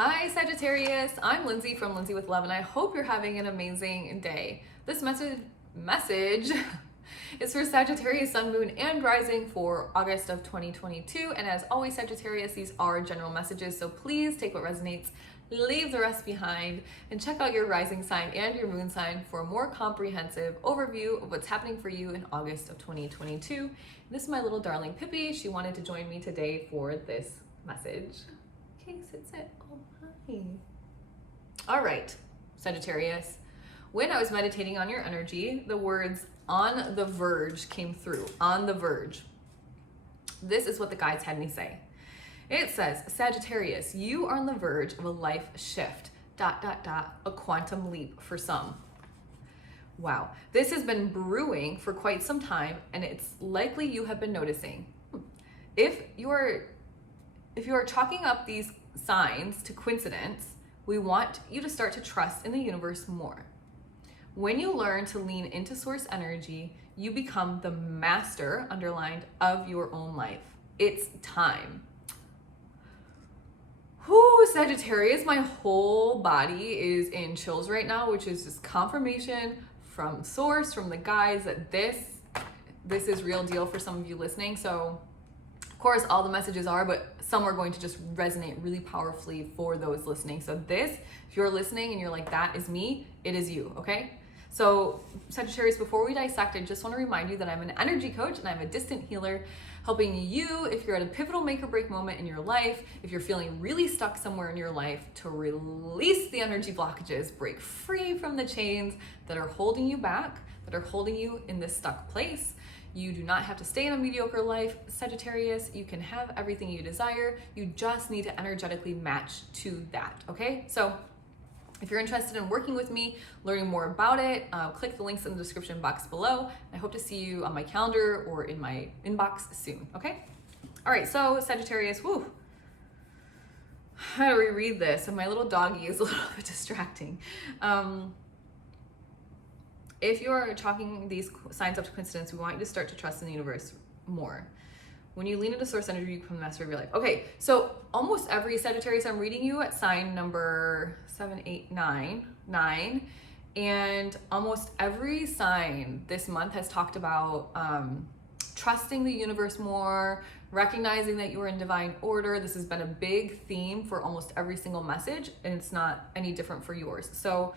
Hi Sagittarius, I'm Lindsay from Lindsay with Love, and I hope you're having an amazing day. This message is for Sagittarius Sun, Moon, and Rising for August of 2022. And as always, Sagittarius, these are general messages, so please take what resonates, leave the rest behind, and check out your rising sign and your moon sign for a more comprehensive overview of what's happening for you in August of 2022. This is my little darling Pippi. She wanted to join me today for this message. Okay, sit. Oh, hi. All right, Sagittarius. When I was meditating on your energy, the words "on the verge" came through. On the verge. This is what the guides had me say. It says, Sagittarius, you are on the verge of a life shift, ... a quantum leap for some. Wow, this has been brewing for quite some time, and it's likely you have been noticing. If you are chalking up these signs to coincidence, we want you to start to trust in the universe more. When you learn to lean into source energy, you become the master, underlined, of your own life. It's time. Whoo, Sagittarius, my whole body is in chills right now, which is just confirmation from source, from the guides, that this is real deal for some of you listening. So of course, all the messages are, but some are going to just resonate really powerfully for those listening. So if you're listening and you're like, that is me, it is you, okay? So Sagittarius, before we dissect, I just want to remind you that I'm an energy coach and I'm a distant healer, helping you if you're at a pivotal make or break moment in your life, if you're feeling really stuck somewhere in your life, to release the energy blockages, break free from the chains that are holding you back, that are holding you in this stuck place. You do not have to stay in a mediocre life, Sagittarius. You can have everything you desire. You just need to energetically match to that, okay? So if you're interested in working with me, learning more about it, click the links in the description box below. I hope to see you on my calendar or in my inbox soon, okay? All right, so Sagittarius, whoo. How do we read this? And my little doggy is a little bit distracting. If you are chalking these signs up to coincidence, we want you to start to trust in the universe more. When you lean into source energy, you become the master of your life. Okay, so almost every Sagittarius, I'm reading you at sign number 7, 8, 9, and almost every sign this month has talked about trusting the universe more, recognizing that you are in divine order. This has been a big theme for almost every single message, and it's not any different for yours. So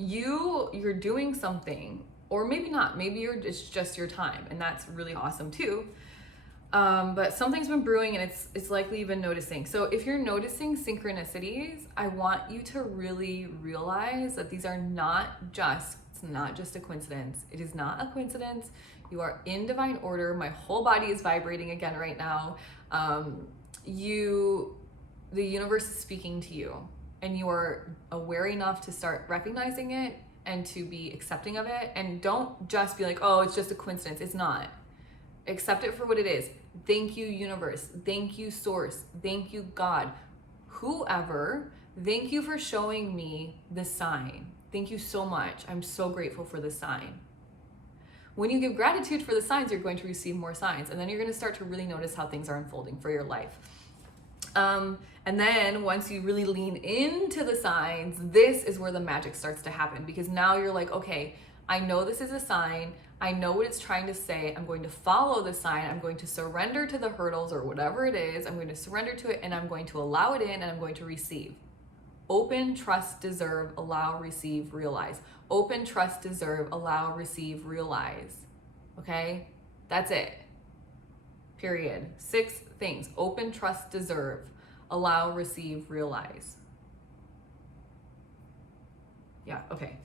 you're doing something, or maybe not, maybe it's just your time, and that's really awesome too. But something's been brewing, and it's likely you've been noticing. So if you're noticing synchronicities, I want you to really realize that these are it's not just a coincidence. It is not a coincidence. You are in divine order. My whole body is vibrating again right now. The universe is speaking to you, and you are aware enough to start recognizing it and to be accepting of it. And don't just be like, oh, it's just a coincidence. It's not. Accept it for what it is. Thank you, universe. Thank you, source. Thank you, God. Whoever, thank you for showing me the sign. Thank you so much. I'm so grateful for the sign. When you give gratitude for the signs, you're going to receive more signs. And then you're going to start to really notice how things are unfolding for your life. And then once you really lean into the signs, this is where the magic starts to happen, because now you're like, okay, I know this is a sign. I know what it's trying to say. I'm going to follow the sign. I'm going to surrender to the hurdles or whatever it is. I'm going to surrender to it, and I'm going to allow it in, and I'm going to receive. Open, trust, deserve, allow, receive, realize. Open, trust, deserve, allow, receive, realize. Okay? That's it. Period. 6 things. Open, trust, deserve, allow, receive, realize. Yeah, okay.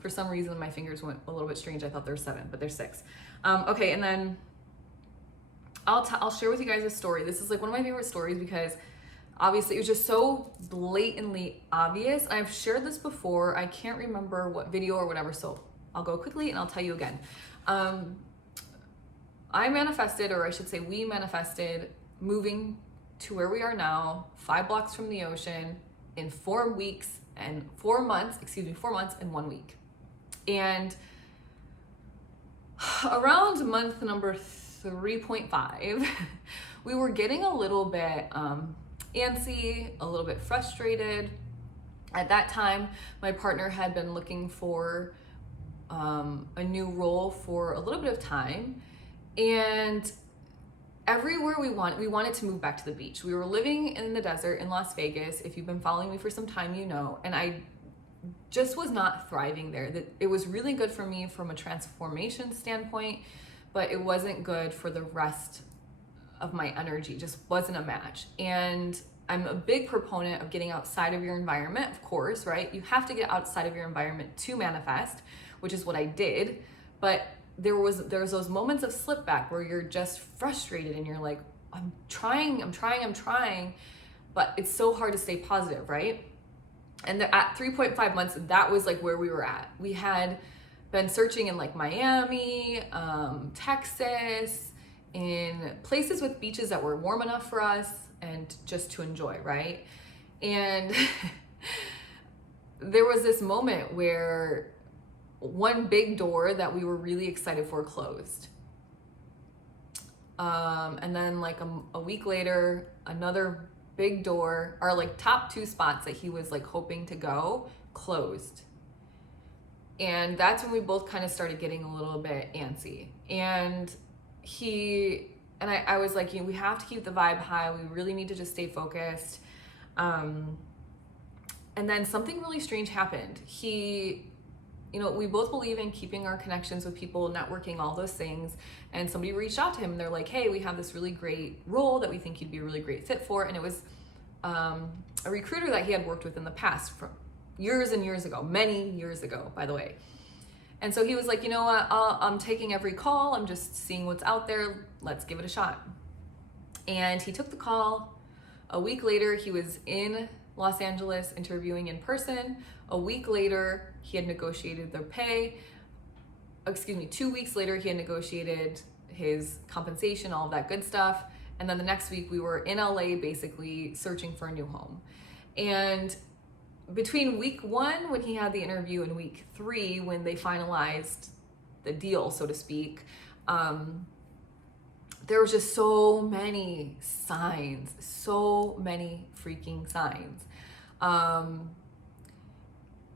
For some reason, my fingers went a little bit strange. I thought there were 7, but there's 6. Okay, and then I'll share with you guys a story. This is like one of my favorite stories because obviously it was just so blatantly obvious. I've shared this before. I can't remember what video or whatever, so I'll go quickly and I'll tell you again. I manifested, or I should say we manifested, moving to where we are now, 5 blocks from the ocean, in 4 months and 1 week. And around month number 3.5, we were getting a little bit antsy, a little bit frustrated. At that time, my partner had been looking for a new role for a little bit of time, and everywhere we wanted to move back to the beach. We were living in the desert in Las Vegas. If you've been following me for some time, you know, and I just was not thriving there. That it was really good for me from a transformation standpoint, but it wasn't good for the rest of my energy. Just wasn't a match. And I'm a big proponent of getting outside of your environment, of course, right? You have to get outside of your environment to manifest, which is what I did. But there was those moments of slip back where you're just frustrated and you're like, I'm trying, but it's so hard to stay positive, right? And at 3.5 months, that was like where we were at. We had been searching in like Miami, Texas, in places with beaches that were warm enough for us and just to enjoy, right? And there was this moment where one big door that we were really excited for closed. And then like a week later, another big door, our like top 2 spots that he was like hoping to go, closed. And that's when we both kind of started getting a little bit antsy. And I was like, we have to keep the vibe high. We really need to just stay focused. And then something really strange happened. We both believe in keeping our connections with people, networking, all those things. And somebody reached out to him and they're like, hey, we have this really great role that we think you'd be a really great fit for. And it was a recruiter that he had worked with in the past from years and years ago, many years ago, by the way. And so he was like, you know what, I'm taking every call. I'm just seeing what's out there. Let's give it a shot. And he took the call. A week later, he was in Los Angeles interviewing in person. A week later, he had negotiated their pay. 2 weeks later, he had negotiated his compensation, all of that good stuff. And then the next week, we were in LA basically searching for a new home. And between week 1, when he had the interview, and week 3, when they finalized the deal, so to speak, there was just so many signs, so many freaking signs.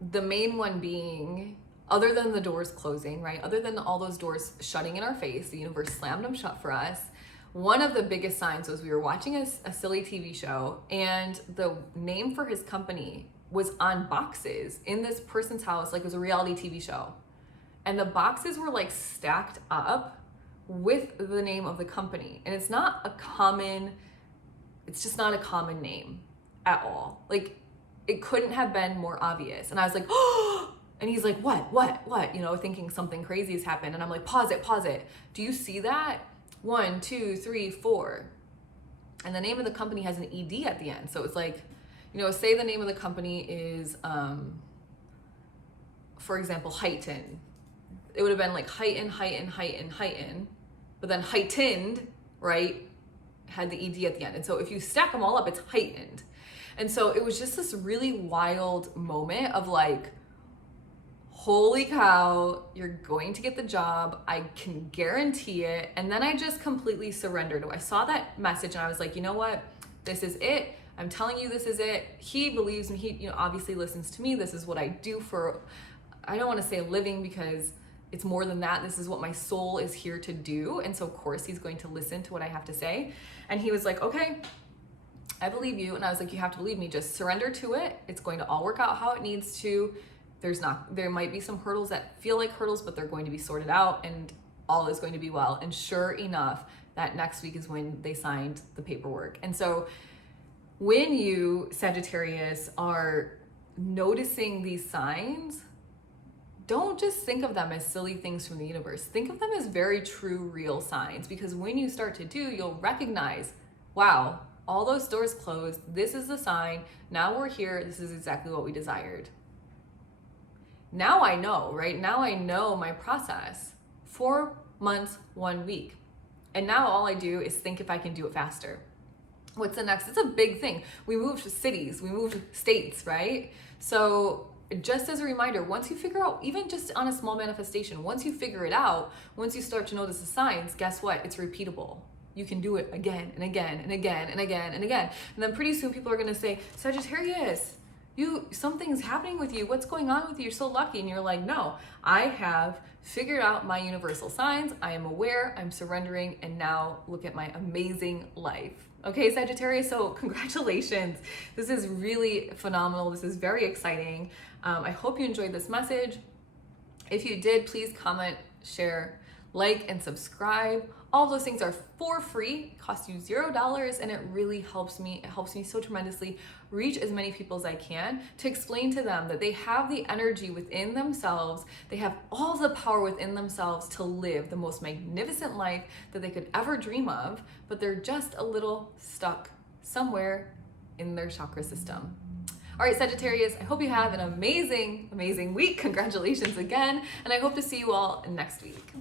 The main one being, other than the doors closing, right? Other than all those doors shutting in our face, the universe slammed them shut for us. One of the biggest signs was we were watching a silly TV show, and the name for his company was on boxes in this person's house, like it was a reality TV show. And the boxes were like stacked up with the name of the company. And it's just not a common name at all. Like, it couldn't have been more obvious. And I was like, oh, and he's like, what? Thinking something crazy has happened. And I'm like, pause it. Do you see that? 1, 2, 3, 4. And the name of the company has an ED at the end. So it's like, say the name of the company is, for example, Heighten. It would have been like Heighten, but then heightened, right, had the ED at the end. And so if you stack them all up, it's heightened. And so it was just this really wild moment of like, holy cow, you're going to get the job. I can guarantee it. And then I just completely surrendered. I saw that message and I was like, you know what? This is it. I'm telling you, this is it. He believes me. He, obviously listens to me. This is what I do for, I don't want to say a living because it's more than that. This is what my soul is here to do. And so of course he's going to listen to what I have to say. And he was like, okay, I believe you. And I was like, you have to believe me. Just surrender to it. It's going to all work out how it needs to. There might be some hurdles that feel like hurdles, but they're going to be sorted out and all is going to be well. And sure enough, that next week is when they signed the paperwork. And so when you, Sagittarius, are noticing these signs, don't just think of them as silly things from the universe. Think of them as very true, real signs, because when you start to do, you'll recognize, wow, all those doors closed. This is the sign. Now we're here. This is exactly what we desired. Now I know, right? Now I know my process. 4 months, 1 week. And now all I do is think if I can do it faster. What's the next? It's a big thing. We moved cities, we moved states, right? So just as a reminder, once you figure out, even just on a small manifestation, once you figure it out, once you start to notice the signs, guess what? It's repeatable. you can do it again and again and again and again and again. And then pretty soon people are gonna say, Sagittarius, something's happening with you. What's going on with you? You're so lucky. And you're like, no, I have figured out my universal signs. I am aware, I'm surrendering, and now look at my amazing life. Okay, Sagittarius, so congratulations. This is really phenomenal. This is very exciting. I hope you enjoyed this message. If you did, please comment, share, like, and subscribe. All of those things are for free, cost you $0, and it really helps me. It helps me so tremendously reach as many people as I can to explain to them that they have the energy within themselves. They have all the power within themselves to live the most magnificent life that they could ever dream of, but they're just a little stuck somewhere in their chakra system. All right, Sagittarius, I hope you have an amazing, amazing week. Congratulations again, and I hope to see you all next week.